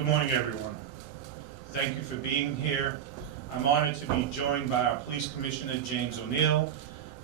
Good morning, everyone. Thank you for being here. I'm honored to be joined by our Police Commissioner, James O'Neill,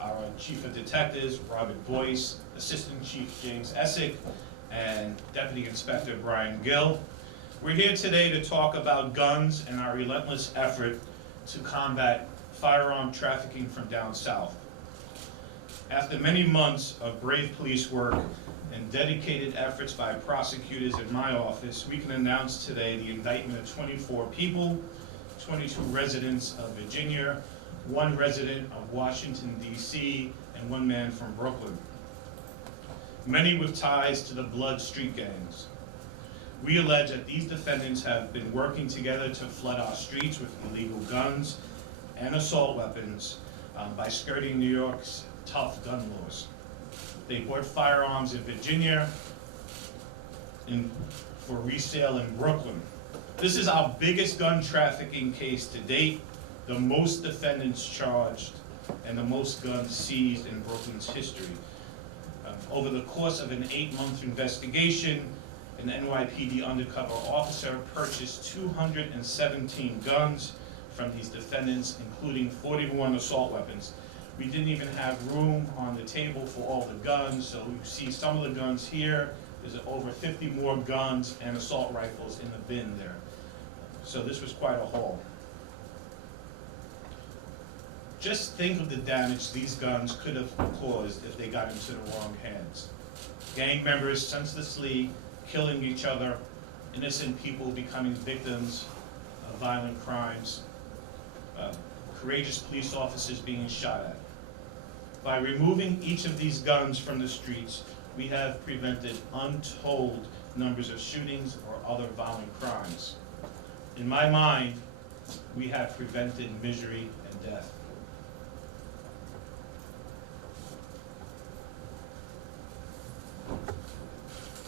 our Chief of Detectives, Robert Boyce, Assistant Chief James Essick, and Deputy Inspector Brian Gill. We're here today to talk about guns and our relentless effort to combat firearm trafficking from down south. After many months of brave police work and dedicated efforts by prosecutors in my office, we can announce today the indictment of 24 people, 22 residents of Virginia, 1 resident of Washington, D.C., and 1 man from Brooklyn, many with ties to the blood street gangs. We allege that these defendants have been working together to flood our streets with illegal guns and assault weapons by skirting New York's tough gun laws. They bought firearms in Virginia for resale in Brooklyn. This is our biggest gun trafficking case to date, the most defendants charged, and the most guns seized in Brooklyn's history. Over the course of an 8-month investigation, an NYPD undercover officer purchased 217 guns from these defendants, including 41 assault weapons. We didn't even have room on the table for all the guns, so you see some of the guns here. There's over 50 more guns and assault rifles in the bin there. So this was quite a haul. Just think of the damage these guns could have caused if they got into the wrong hands. Gang members senselessly killing each other, innocent people becoming victims of violent crimes, courageous police officers being shot at. By removing each of these guns from the streets, we have prevented untold numbers of shootings or other violent crimes. In my mind, we have prevented misery and death.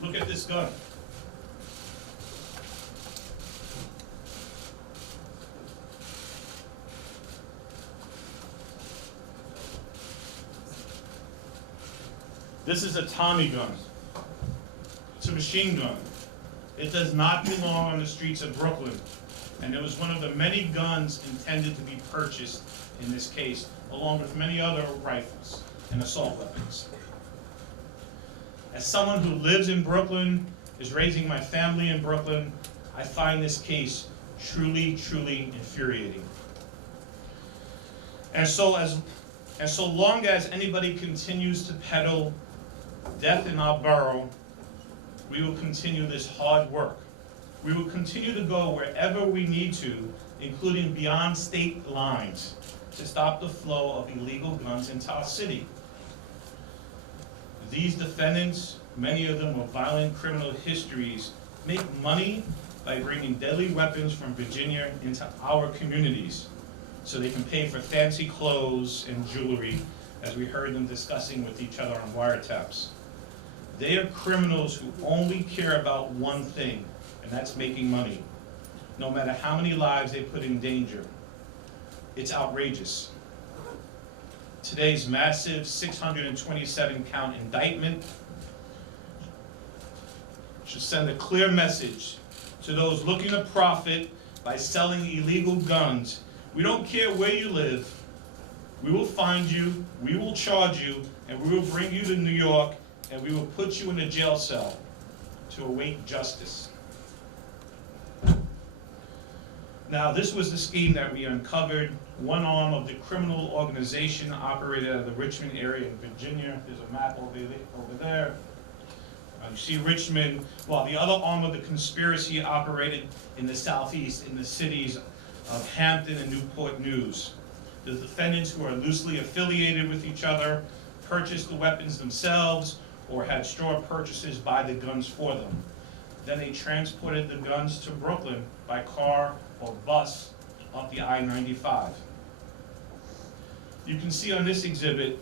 Look at this gun. This is a Tommy gun. It's a machine gun. It does not belong on the streets of Brooklyn, and it was one of the many guns intended to be purchased in this case, along with many other rifles and assault weapons. As someone who lives in Brooklyn, is raising my family in Brooklyn, I find this case truly, truly infuriating. And so long as anybody continues to peddle death in our borough, we will continue this hard work. We will continue to go wherever we need to, including beyond state lines, to stop the flow of illegal guns into our city. These defendants, many of them with violent criminal histories, make money by bringing deadly weapons from Virginia into our communities so they can pay for fancy clothes and jewelry, as we heard them discussing with each other on wiretaps. They are criminals who only care about one thing, and that's making money, no matter how many lives they put in danger. It's outrageous. Today's massive 627-count indictment should send a clear message to those looking to profit by selling illegal guns. We don't care where you live. We will find you, we will charge you, and we will bring you to New York, and we will put you in a jail cell to await justice. Now, this was the scheme that we uncovered. One arm of the criminal organization operated out of the Richmond area in Virginia. There's a map over there. You see Richmond, while the other arm of the conspiracy operated in the southeast, in the cities of Hampton and Newport News. The defendants, who are loosely affiliated with each other, purchased the weapons themselves or had straw purchases buy the guns for them. Then they transported the guns to Brooklyn by car or bus up the I-95. You can see on this exhibit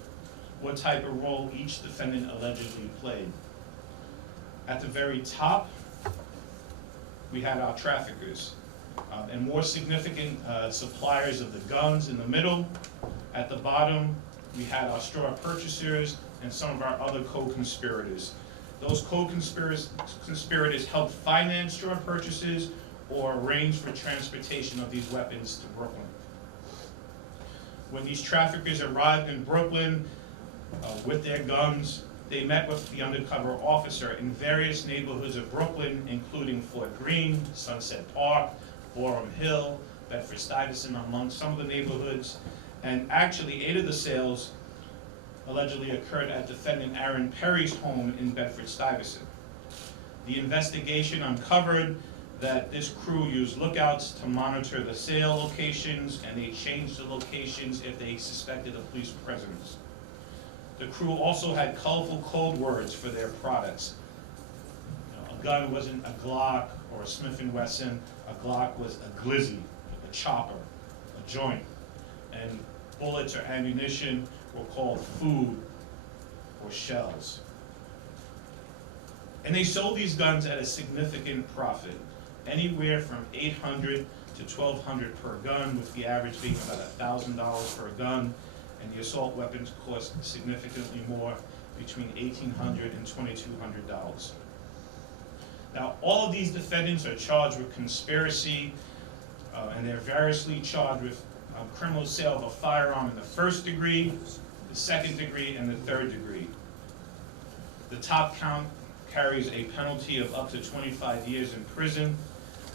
what type of role each defendant allegedly played. At the very top, we had our traffickers, and more significant suppliers of the guns in the middle. At the bottom, we had our straw purchasers and some of our other co-conspirators. Those co-conspirators helped finance drug purchases or arrange for transportation of these weapons to Brooklyn. When these traffickers arrived in Brooklyn with their guns, they met with the undercover officer in various neighborhoods of Brooklyn, including Fort Greene, Sunset Park, Borum Hill, Bedford-Stuyvesant, among some of the neighborhoods. And actually, 8 of the sales allegedly occurred at defendant Aaron Perry's home in Bedford-Stuyvesant. The investigation uncovered that this crew used lookouts to monitor the sale locations, and they changed the locations if they suspected a police presence. The crew also had colorful code words for their products. A gun wasn't a Glock or a Smith & Wesson. A Glock was a glizzy, a chopper, a joint. And bullets or ammunition were called food or shells. And they sold these guns at a significant profit, anywhere from $800 to $1,200 per gun, with the average being about $1,000 per gun. And the assault weapons cost significantly more, between $1,800 and $2,200. Now, all of these defendants are charged with conspiracy, and they're variously charged with criminal sale of a firearm in the 1st degree, the 2nd degree, and the 3rd degree. The top count carries a penalty of up to 25 years in prison,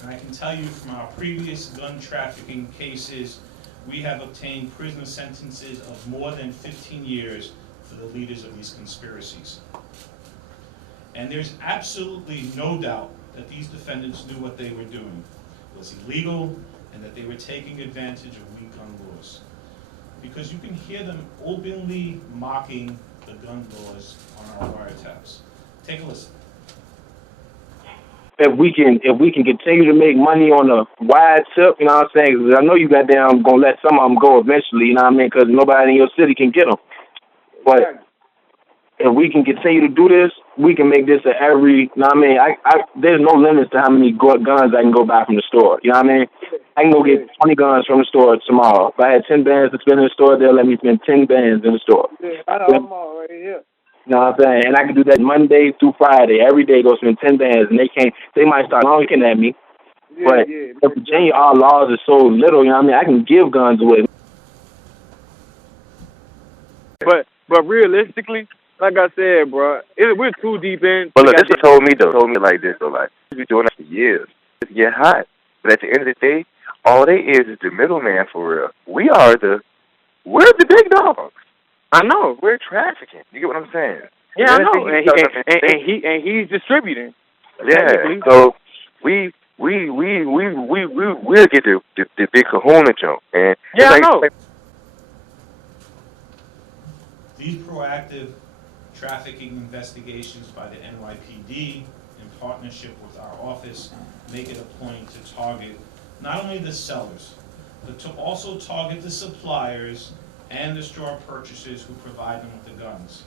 and I can tell you from our previous gun trafficking cases, we have obtained prison sentences of more than 15 years for the leaders of these conspiracies. And there's absolutely no doubt that these defendants knew what they were doing was illegal, and that they were taking advantage of weak gun laws. Because you can hear them openly mocking the gun laws on our wiretaps. Take a listen. If we can continue to make money on a wide tip, you know what I'm saying? 'Cause I know you goddamn gonna let some of them go eventually, you know what I mean? Because nobody in your city can get them. But if we can continue to do this, we can make this every, you know what I mean? There's no limits to how many guns I can go buy from the store, you know what I mean? I can go get 20 guns from the store tomorrow. If I had 10 bands to spend in the store, they'll let me spend 10 bands in the store. Yeah, I know, I'm all right here. You know what I'm saying? And I can do that Monday through Friday. Every day go spend 10 bands, and they might start honking at me. Yeah, but yeah. in Virginia, our laws are so little, you know what I mean? I can give guns away. But realistically, like I said, bro, we're too deep in. But look, this was told me like this, though, like, we've been doing this for years. It's get hot. But at the end of the day, all they is the middleman for real. We're the big dogs. I know, we're trafficking. You get what I'm saying? Yeah, I know. And he's distributing. Yeah. So we'll get the big kahuna jump. And yeah, like, I know. These proactive trafficking investigations by the NYPD, in partnership with our office, make it a point to target not only the sellers, but to also target the suppliers and the straw purchasers who provide them with the guns.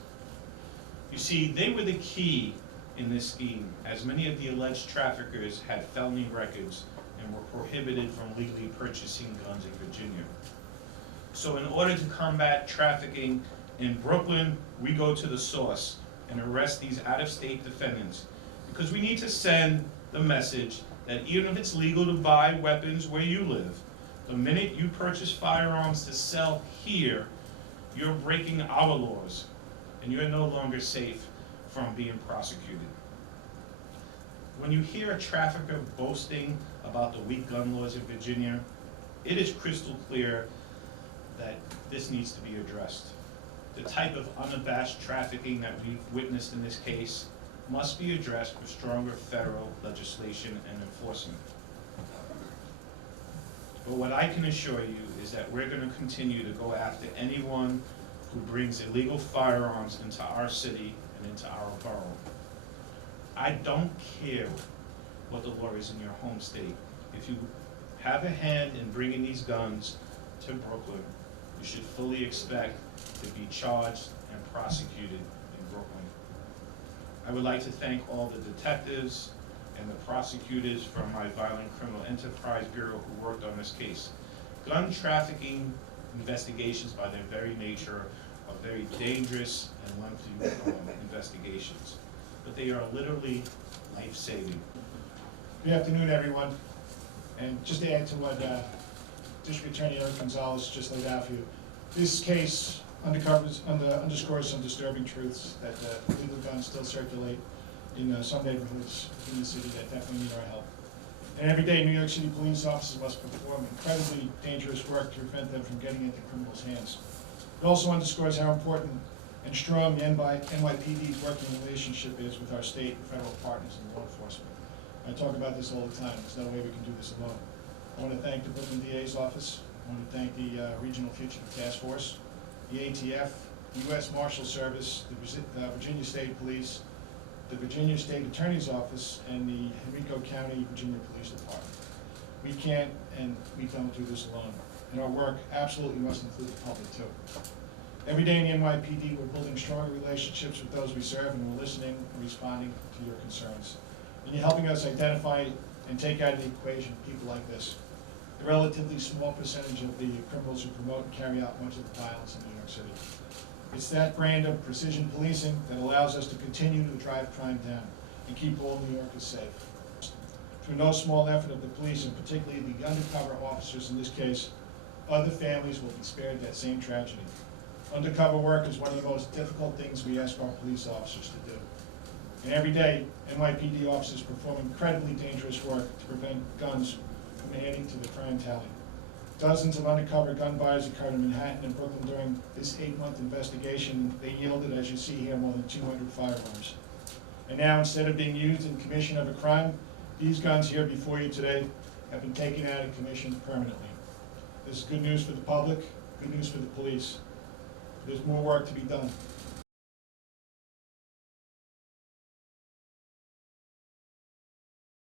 You see, they were the key in this scheme, as many of the alleged traffickers had felony records and were prohibited from legally purchasing guns in Virginia. So in order to combat trafficking in Brooklyn, we go to the source and arrest these out-of-state defendants, because we need to send the message that even if it's legal to buy weapons where you live, the minute you purchase firearms to sell here, you're breaking our laws, and you're no longer safe from being prosecuted. When you hear a trafficker boasting about the weak gun laws in Virginia, it is crystal clear that this needs to be addressed. The type of unabashed trafficking that we've witnessed in this case must be addressed with stronger federal legislation and enforcement. But what I can assure you is that we're going to continue to go after anyone who brings illegal firearms into our city and into our borough. I don't care what the law is in your home state. If you have a hand in bringing these guns to Brooklyn, you should fully expect to be charged and prosecuted in Brooklyn. I would like to thank all the detectives and the prosecutors from my Violent Criminal Enterprise Bureau who worked on this case. Gun trafficking investigations, by their very nature, are very dangerous and lengthy investigations. but they are literally life-saving. Good afternoon, everyone. And just to add to what District Attorney Eric Gonzalez just laid out for you, this case underscores some disturbing truths that illegal guns still circulate in some neighborhoods in the city that definitely need our help. And every day, New York City police officers must perform incredibly dangerous work to prevent them from getting into criminals' hands. It also underscores how important and strong the NYPD's working relationship is with our state and federal partners in law enforcement. I talk about this all the time. There's no way we can do this alone. I want to thank the Brooklyn DA's office. I want to thank the Regional Fugitive Task Force, the ATF, the U.S. Marshal Service, the Virginia State Police, the Virginia State Attorney's Office, and the Henrico County, Virginia Police Department. We can't and we don't do this alone. And our work absolutely must include the public too. Every day in the NYPD, we're building stronger relationships with those we serve, and we're listening and responding to your concerns. And you're helping us identify and take out of the equation people like this, the relatively small percentage of the criminals who promote and carry out much of the violence in New York City. It's that brand of precision policing that allows us to continue to drive crime down and keep all New Yorkers safe. Through no small effort of the police, and particularly the undercover officers in this case, other families will be spared that same tragedy. Undercover work is one of the most difficult things we ask our police officers to do. And every day, NYPD officers perform incredibly dangerous work to prevent guns from adding to the crime tally. Dozens of undercover gun buys occurred in Manhattan and Brooklyn during this 8-month investigation. They yielded, as you see here, more than 200 firearms. And now, instead of being used in commission of a crime, these guns here before you today have been taken out of commission permanently. This is good news for the public, good news for the police. There's more work to be done.